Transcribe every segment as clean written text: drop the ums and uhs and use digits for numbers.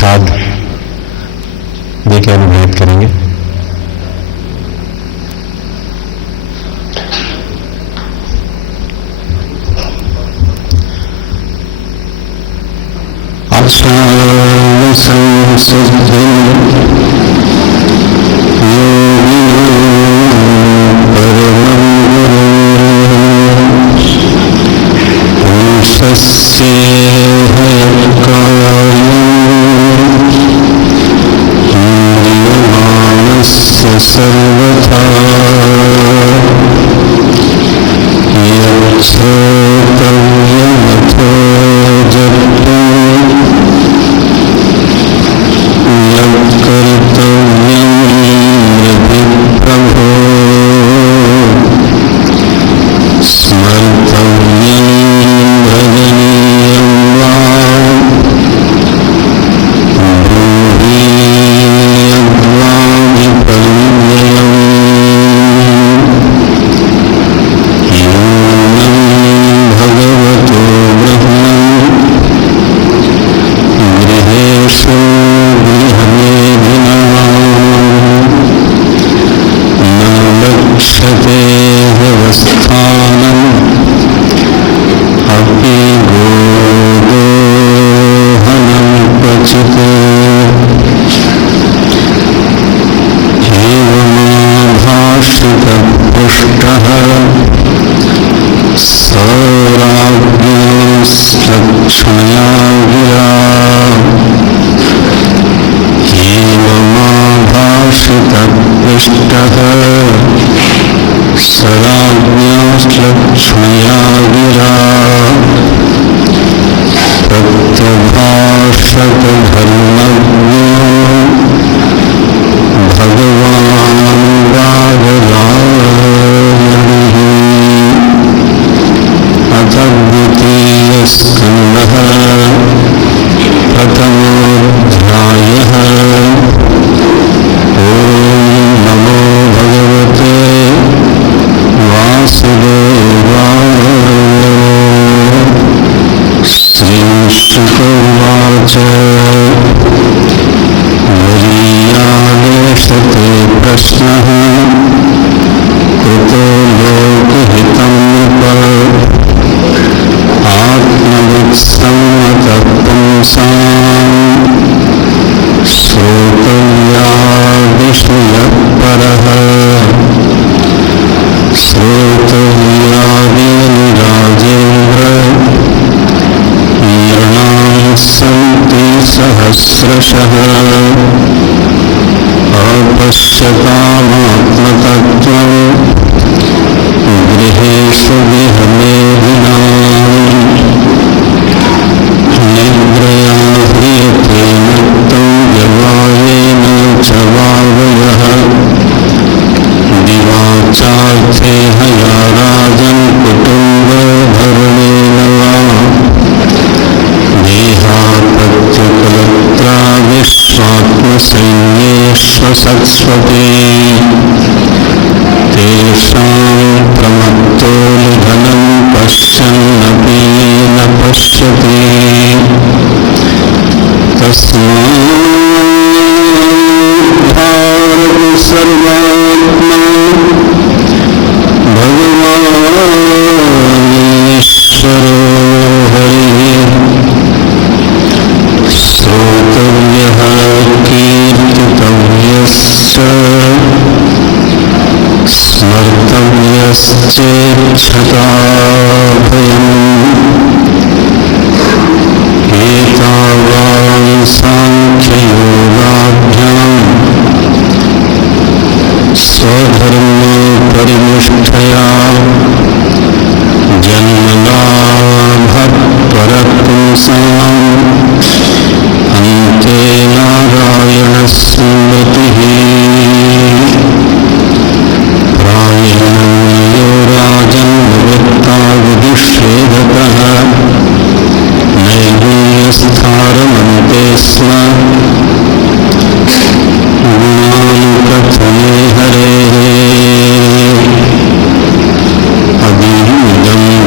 प्रसाद देकर अनुग्रहित करेंगे।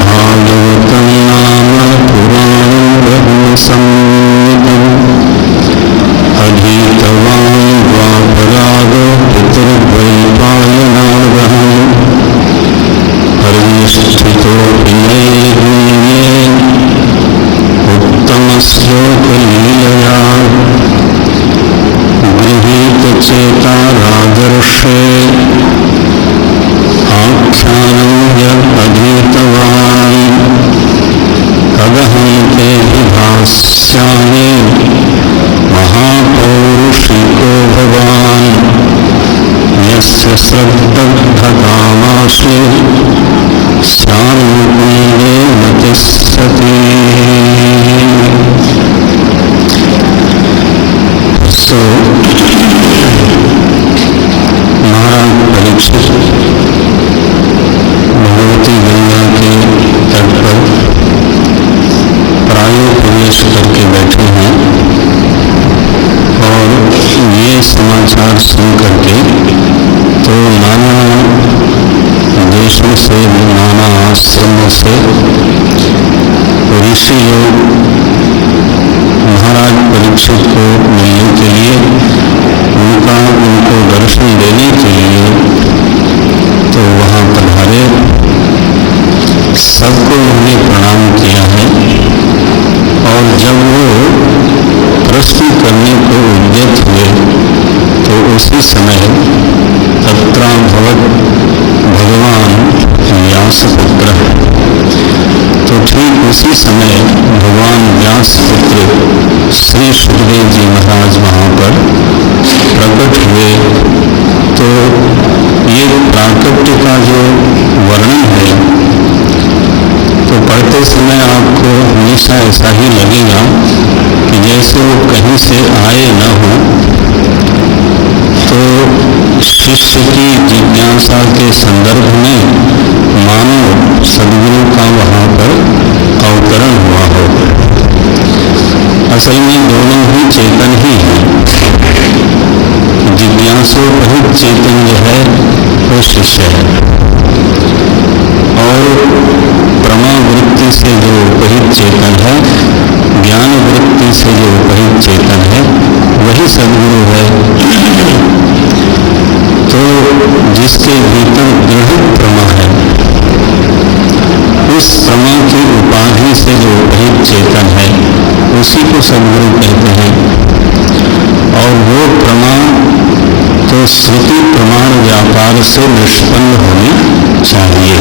भागवतं नाम पुराणं श्रद्धकामाशु श्यामकुंडे मतिस्सती। सो महाराज परीक्षित भगवती गंगा के तट पर प्रायो प्रवेश करके बैठे हैं और ये समाचार सुन करके तो नाना देशों से, नाना आश्रमों से ऋषि लोग महाराज परीक्षित को मिलने के लिए, उनको दर्शन देने के लिए तो वहाँ पधारे। सबको उन्हें प्रणाम किया है और जब वो प्रश्न करने को उद्यत हुए तो उसी समय तत्राभवत भगवान व्यासपुत्र, तो ठीक उसी समय भगवान व्यासपुत्र श्री सुखदेव जी महाराज वहाँ पर प्रकट हुए। तो ये प्राकट्य का जो वर्णन है तो पढ़ते समय आपको हमेशा ऐसा ही लगेगा कि जैसे वो कहीं से आए न हो। तो शिष्य की जिज्ञासा के संदर्भ में मानो सद्गुरु का वहाँ पर अवतरण हुआ हो। असल में दोनों ही चेतन ही हैं। जिज्ञासोपहित चेतन जो है वो शिष्य है और प्रमा वृत्ति से जो उपहित चेतन है, ज्ञान वृत्ति से जो उपहित चेतन है वही सद्गुरु है। तो जिसके भीतर दृढ़ प्रमा है, उस प्रमा की उपाधि से जो उपहित चेतन है उसी को सद्गुरु कहते हैं। और वो प्रमा तो श्रुति प्रमाण व्यापार से निष्पन्न होनी चाहिए।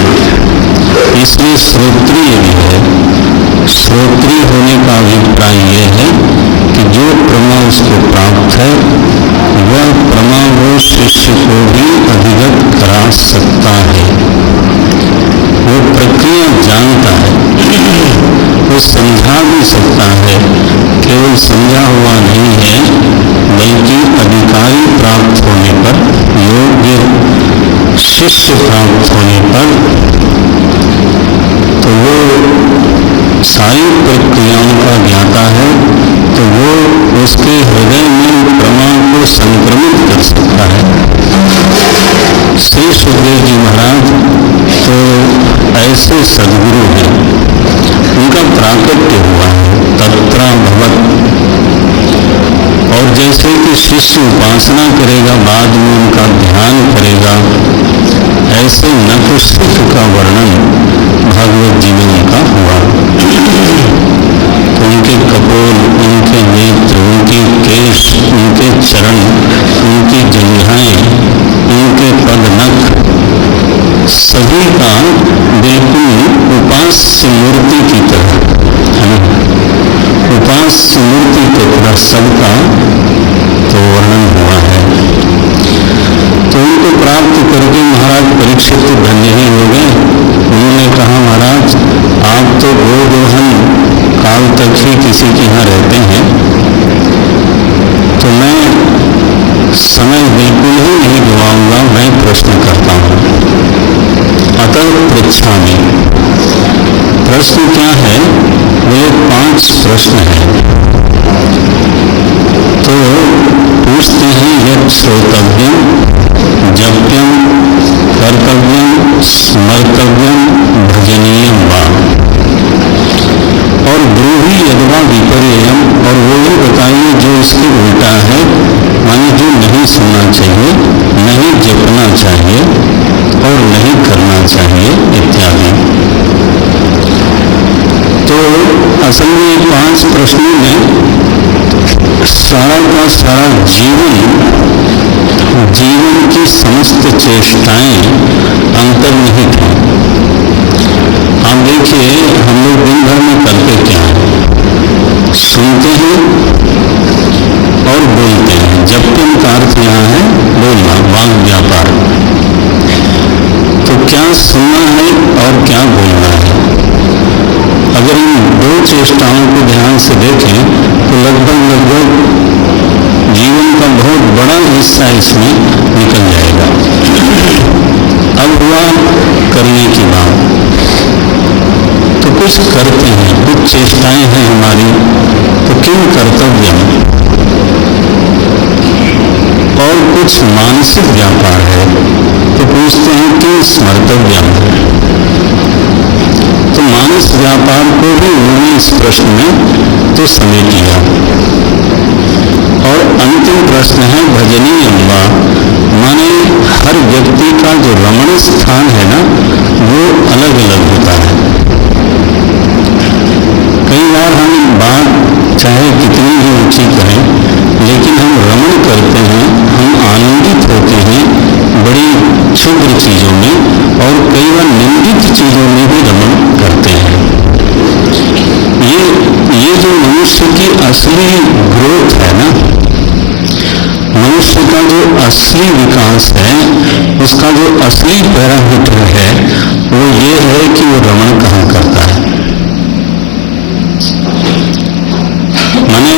इसलिए श्रोत्रिय भी है। श्रोत्रिय होने का अभिप्राय यह है कि जो प्रमा उसको प्राप्त है वह प्रमा वो शिष्य को भी अधिगत करा सकता है। वो प्रक्रिया जानता है, वो समझा भी सकता है। केवल समझा हुआ नहीं है बल्कि अधिकारी प्राप्त होने पर, योग्य शिष्य प्राप्त होने पर तो वो सारी प्रक्रियाओं का ज्ञाता है। तो वो उसके हृदय में प्रमा को संक्रमित कर सकता है। श्री सुखदेव जी महाराज तो ऐसे सद्गुरु हैं, उनका प्राकट्य हुआ है तत्राभवत। और जैसे कि शिष्य उपासना करेगा, बाद में उनका ध्यान करेगा, ऐसे नख सुख का वर्णन भागवत जी में उनका हुआ। उनके कपोल, उनके नेत्र, उनके केश, उनके चरण, उनकी जंघाएं, उनके पद नख सभी का बिल्कुल उपास्य मूर्ति की तरह, उपास्य मूर्ति की तरह सबका तो वर्णन हुआ है। तो उनको प्राप्त करके महाराज परीक्षित धन्य ही हो गए। उन्होंने कहा, महाराज आप तो गोदोहन काल तक ही किसी के यहाँ रहते हैं, तो मैं समय बिल्कुल ही नहीं गवाऊंगा, मैं प्रश्न करता हूँ। अतः पृच्छामि। प्रश्न क्या है? वे 5 प्रश्न हैं। तो पूछते हैं, यत् श्रोतव्यम, जप्यम, कर्तव्यम, स्मर्तव्यम, भजनीयम वा। और ब्रूहि यद्वा विपर्ययम, और वो भी बताइए जो इसके उल्टा है, माने जो नहीं सुनना चाहिए, नहीं जपना चाहिए और नहीं करना चाहिए इत्यादि। तो असल में 5 प्रश्नों में सारा का सारा जीवन की समस्त चेष्टाएं अंतर्निहित हैं। आप देखिए, हम लोग दिन भर में करते क्या हैं? सुनते हैं और बोलते हैं। जप्यम का अर्थ यहाँ है बोलना, वांग व्यापार। तो क्या सुनना है और क्या बोलना है? अगर इन दो चेष्टाओं को ध्यान से देखें तो लगभग जीवन का बहुत बड़ा हिस्सा इसमें निकल जाएगा। अब हुआ करने की बात, तो कुछ करते हैं, कुछ चेष्टाएं हैं हमारी, तो किन कर्तव्य और कुछ मानसिक व्यापार है, तो पूछते हैं किन स्मर्तव्य। तो मानस व्यापार को भी उन्होंने इस प्रश्न में तो समेट लिया। और अंतिम प्रश्न है भजनीयम वा, माने हर व्यक्ति का जो रमण स्थान है ना, वो अलग अलग होता है। कई बार हम बात चाहे कितनी भी ऊंची करें, लेकिन हम रमण करते हैं, हम आनंदित होते हैं बड़ी क्षुद्र चीजों में, और कई बार निंदित चीजों में भी रमण करते हैं। ये जो मनुष्य की असली ग्रोथ है ना, मनुष्य का जो असली विकास है, उसका जो असली पैरामीटर है, वो ये है कि वो रमण कहाँ करता है। माने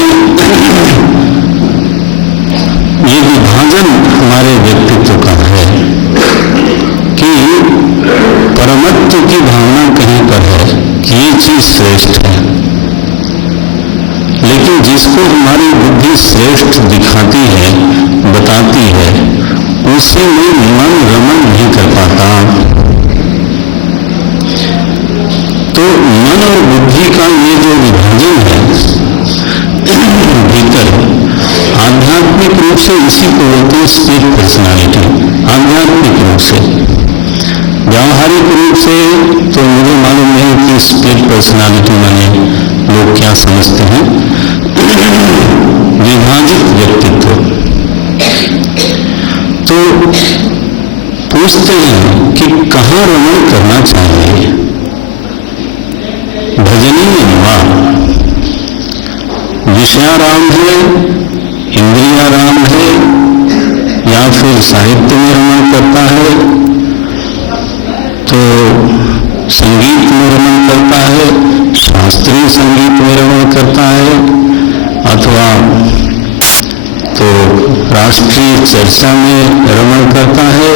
ये विभाजन हमारे व्यक्तित्व का है कि परमत्व की भावना कहीं पर है कि ये चीज श्रेष्ठ है, लेकिन जिसको हमारी बुद्धि श्रेष्ठ दिखाती है, बताती है, उसे में मन रमण नहीं कर पाता। तो मन और बुद्धि का ये जो विभाजन है भीतर, आध्यात्मिक रूप से इसी को बोलते हैं स्पिरिट पर्सनालिटी। आध्यात्मिक रूप से, व्यावहारिक रूप से तो मुझे मालूम नहीं कि स्पिरिट पर्सनालिटी माने लोग क्या समझते हैं। विभाजित व्यक्तित्व। तो पूछते हैं कि कहाँ रमण करना चाहिए। भजनीय वा, विषयाराम है, इंद्रियाराम है, या फिर साहित्य में रमण करता है, तो संगीत में रमण करता है, शास्त्रीय संगीत में रमण करता है, अथवा तो राष्ट्रीय चर्चा में रमण करता है,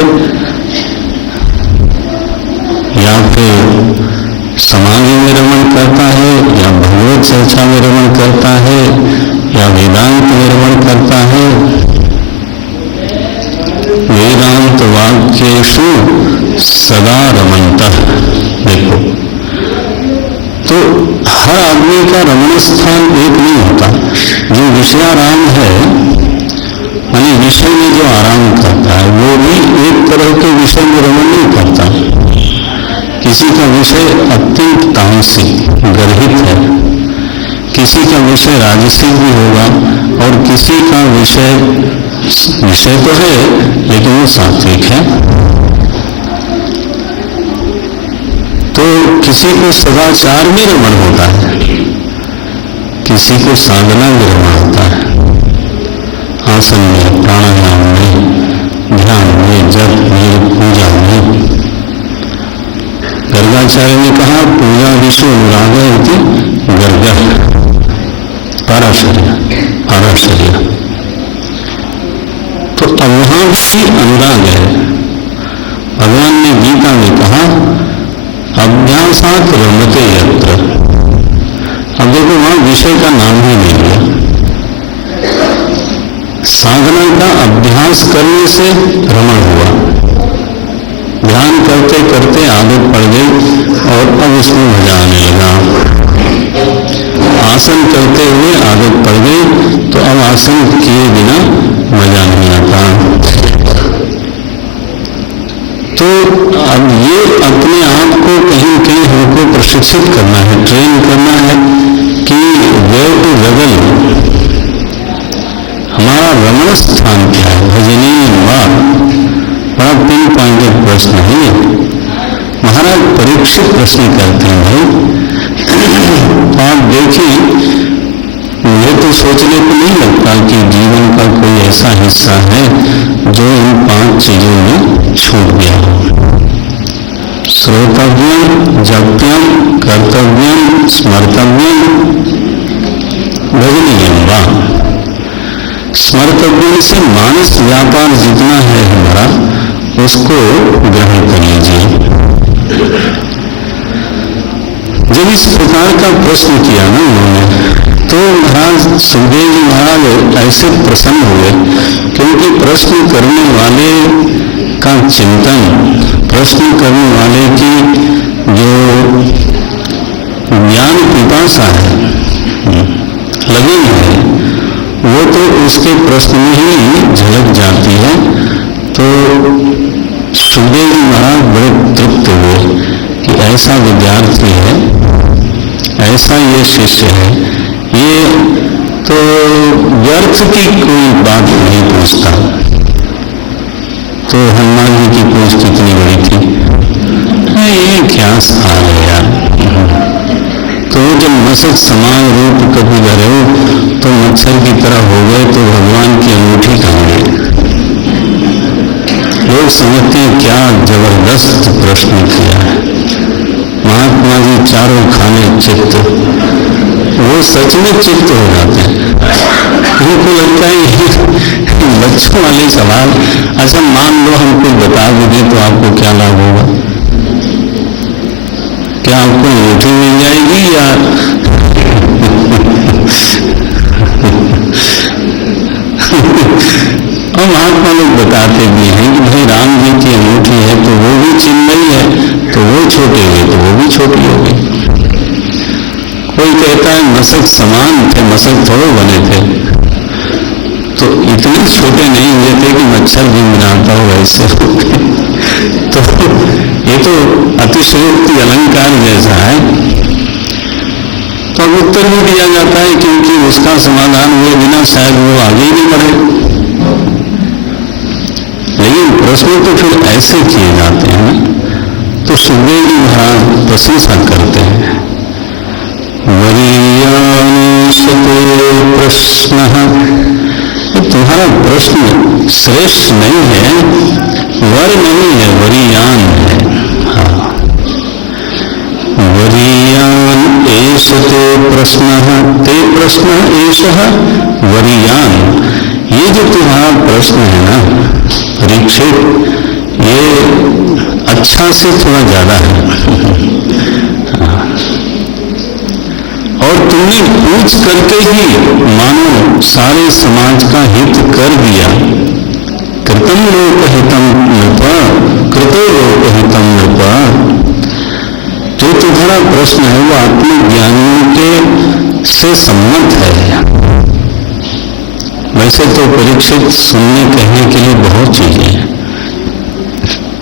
या फिर समाज में रमण करता है, या भगवत चर्चा में रमण करता है, या वेदांत में रमण करता है। वेदांत वाक्येषु सदा रमणतः। देखो, तो हर आदमी का रमण स्थान एक नहीं होता। जो विषयाराम है, माने विषय में जो आराम करता है, वो भी एक तरह के विषय में रमण नहीं करता। किसी का विषय अत्यंत तामसिक गर्हित है, किसी का विषय राजसिक भी होगा, और किसी का विषय तो है लेकिन वो सात्विक है। तो किसी को सदाचार में रमण होता है, किसी को साधना में रमण होता है, आसन में, प्राणायाम में, ध्यान में, जप में, पूजा में। गर्गाचार्य ने कहा पूजा विश्व अनुराग इति गर्ग पाराशर्य। तो अब वहां भी अनुराग है। भगवान ने गीता में कहा अभ्यासात रमते यत्र। अब देखो वहां विषय का नाम ही नहीं लिया। साधना का अभ्यास करने से रमण हुआ, ध्यान करते करते आदत पड़ गई और अब उसमें मजा आने लगा। आसन करते हुए आदत पड़ गई तो अब आसन किए बिना मजा नहीं आता। तो अब ये अपने आप को कहीं कहीं हमको प्रशिक्षित करना है, ट्रेन करना है कि वेयर टू रेवल, हमारा रमण स्थान क्या है। भजनीय वा बड़ा पिन पॉइंटेड प्रश्न है। महाराज परीक्षित प्रश्न करते हैं भाई। आप देखिए, मुझे तो सोचने को नहीं लगता कि जीवन का कोई ऐसा हिस्सा है जो इन 5 चीजों में छूट गया। श्रोतव्यम, जप्यम, कर्तव्यम, स्मर्तव्यम, भजनीयम वा। स्मर्तव्यम से मानस व्यापार जितना है हमारा, उसको ग्रहण कर लीजिए। जब इस प्रकार का प्रश्न किया ना उन्होंने, तो महाराज सुखदेव जी महाराज ऐसे प्रसन्न हुए, क्योंकि प्रश्न करने वाले का चिंतन, प्रश्न करने वाले की जो ज्ञान पिपासा है, लगन है, वो तो उसके प्रश्न में ही झलक जाती है। तो सुखदेव जी महाराज बड़े तृप्त हुए कि ऐसा विद्यार्थी है, ऐसा ये शिष्य है, ये तो व्यर्थ की कोई बात नहीं पूछता। तो हनुमान जी की पूछ कितनी बड़ी थी, ये क्या हाल है यार। तो जब मसक समान रूप कभी धरे तो मच्छर की तरह हो गए, तो भगवान की अंगूठी कहाँ गई। लोग समझते हैं क्या जबरदस्त प्रश्न किया है। महात्मा जी चारों खाने चित्त, वो सच में चित्त हो जाते हैं। उनको लगता है बच्चों वाले सवाल, अच्छा मान लो हम कुछ बता भी दें तो आपको क्या लाभ होगा? क्या आपको अंगूठी मिल जाएगी या और महात्मा लोग बताते भी हैं कि भाई राम जी की अंगूठी है तो वो भी चिन्मयी है, तो वो छोटे हुए तो वो भी छोटी हो गई। कोई कहता है मसक समान थे, मसक थोड़े बने थे, तो इतने छोटे नहीं हुए थे कि मच्छर भी मिलाता हो ऐसे हो गए। तो ये तो अतिशयोक्ति अलंकार जैसा है। तो अब उत्तर भी दिया जाता है, क्योंकि उसका समाधान हुए बिना शायद वो आगे ही नहीं बढ़े। लेकिन प्रश्न तो फिर ऐसे किए जाते हैं ना। तो सुखदेव जी महाराज प्रशंसा करते हैं, वरीयानिशते प्रश्न, तुम्हारा प्रश्न श्रेष्ठ नहीं है, वर नहीं है, वरीयान है। हाँ, वरीयान एषते प्रश्न, ते प्रश्न एषः वरीयान। ये जो तुम्हारा प्रश्न है ना परीक्षित, ये अच्छा से थोड़ा ज्यादा है। और तुमने पूछ करके ही मानो सारे समाज का हित कर दिया। कृतं लोकहितं नृप, कृतो लोकहितं नृप। जो तुम्हारा प्रश्न है वो आत्मज्ञानियों के से सम्मत है। वैसे तो परीक्षित सुनने कहने के लिए बहुत चीजें हैं,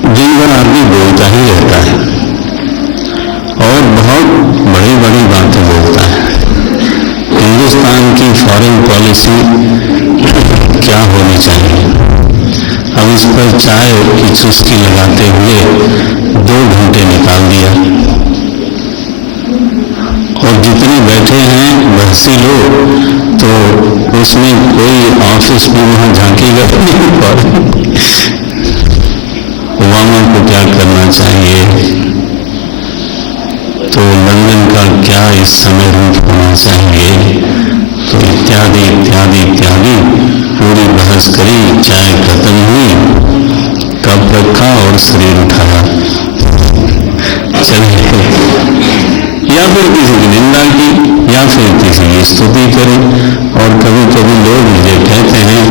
दिन भर आदमी बोलता ही रहता है और बहुत बड़ी बड़ी बातें बोलता है। हिंदुस्तान की फॉरेन पॉलिसी क्या होनी चाहिए, अब इस पर चाय की चुस्की लगाते हुए 2 घंटे निकाल दिया। और जितने बैठे हैं बहसी लोग, तो उसमें कोई ऑफिस में वहां झांकेगा नहीं पर ओबामा को क्या करना चाहिए, तो लंदन का क्या इस समय रूप होना चाहिए, तो इत्यादि इत्यादि इत्यादि पूरी बहस करी। चाय खत्म हुई, कप रखा और शरीर उठाया, चलिए। या फिर किसी की निंदा की, या फिर किसी की स्तुति करी। और कभी कभी लोग मुझे कहते हैं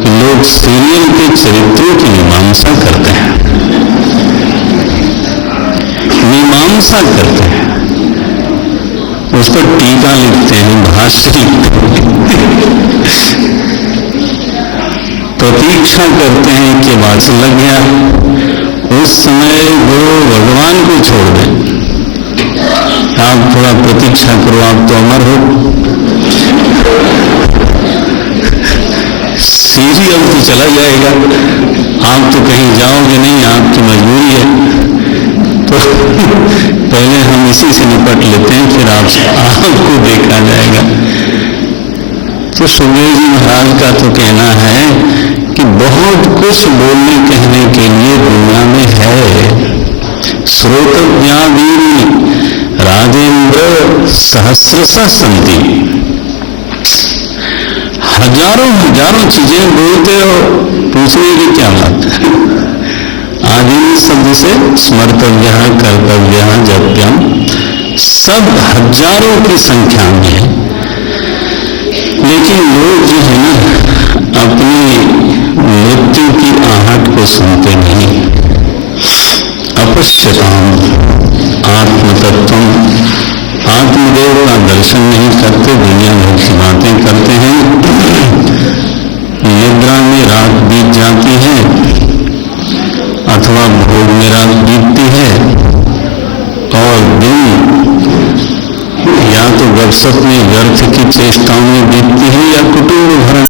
कि लोग सीरियल के चरित्रों की मीमांसा करते हैं, मीमांसा करते हैं, उस पर टीका लिखते हैं, भाष्य लिखते हैं, प्रतीक्षा करते हैं कि वाच लग गया, उस समय वो भगवान को छोड़ दें। आप थोड़ा प्रतीक्षा करो, आप तो अमर हो। सीरियल तो चला जाएगा, आप तो कहीं जाओगे नहीं, आपकी मजबूरी है। तो पहले हम इसी से निपट लेते हैं, फिर आपको देखा जाएगा। तो सुखदेव जी महाराज का तो कहना है कि बहुत कुछ बोलने कहने के लिए दुनिया में है। श्रोतव्यादीनि राजेंद्र सहस्रशः सन्ति। हजारों हजारों चीजें बोलते हो, पूछने की क्या बात है। आदि शब्द से स्मर्तव्य, कर्तव्य, जप्यम, सब हजारों की संख्या में है। लेकिन लोग जो है ना अपनी मृत्यु की आहट को सुनते नहीं। अपश्यताम आत्मतत्वम, आत्मदेव का दर्शन नहीं करते, दुनिया भर की बातें करते हैं। निद्रा में रात बीत जाती है अथवा भोग में रात बीतती है, और दिन या तो गपसप में व्यर्थ की चेष्टाओं में बीतती है या कुटुंब भरण